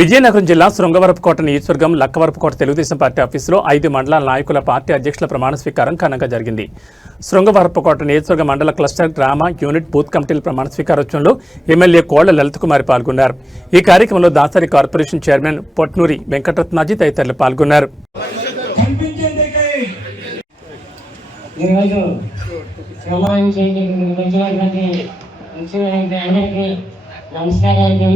విజయనగరం జిల్లా శృంగవరపుకోట నియోజకవర్గం లక్కవరపుకోట తెలుగుదేశం పార్టీ ఆఫీసులో ఐదు మండలాల నాయకుల పార్టీ అధ్యక్షుల ప్రమాణ స్వీకారం ఘనంగా జరిగింది. శృంగవరపుకోట నియోజకవర్గ మండల క్లస్టర్ గ్రామ యూనిట్ బూత్ కమిటీల ప్రమాణ స్వీకారోత్సవంలో ఎమ్మెల్యే కోళ్ళ లలిత్ కుమారి పాల్గొన్నారు. ఈ కార్యక్రమంలో దాసరి కార్పొరేషన్ చైర్మన్ పొట్నూరి వెంకటరత్నాజీ తదితరులు పాల్గొన్నారు. నమస్కారాలు